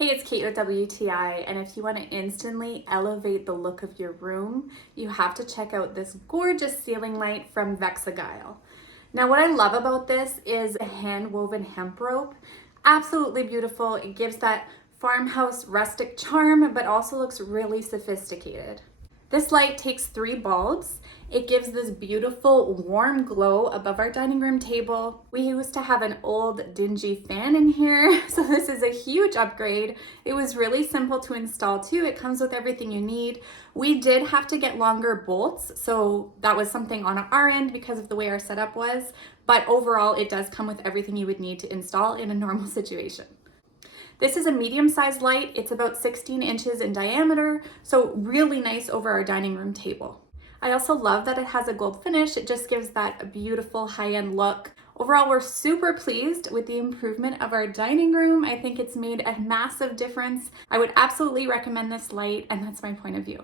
Hey, it's Kate with WTI, and if you want to instantly elevate the look of your room, you have to check out this gorgeous ceiling light from Vexagyle. Now, what I love about this is a hand-woven hemp rope. Absolutely beautiful. It gives that farmhouse rustic charm, but also looks really sophisticated. This light takes 3 bulbs. It gives this beautiful warm glow above our dining room table. We used to have an old dingy fan in here, so this is a huge upgrade. It was really simple to install too. It comes with everything you need. We did have to get longer bolts, so that was something on our end because of the way our setup was, but overall it does come with everything you would need to install in a normal situation. This is a medium-sized light. It's about 16 inches in diameter, so really nice over our dining room table. I also love that it has a gold finish. It just gives that beautiful high-end look. Overall, we're super pleased with the improvement of our dining room. I think it's made a massive difference. I would absolutely recommend this light, and that's my point of view.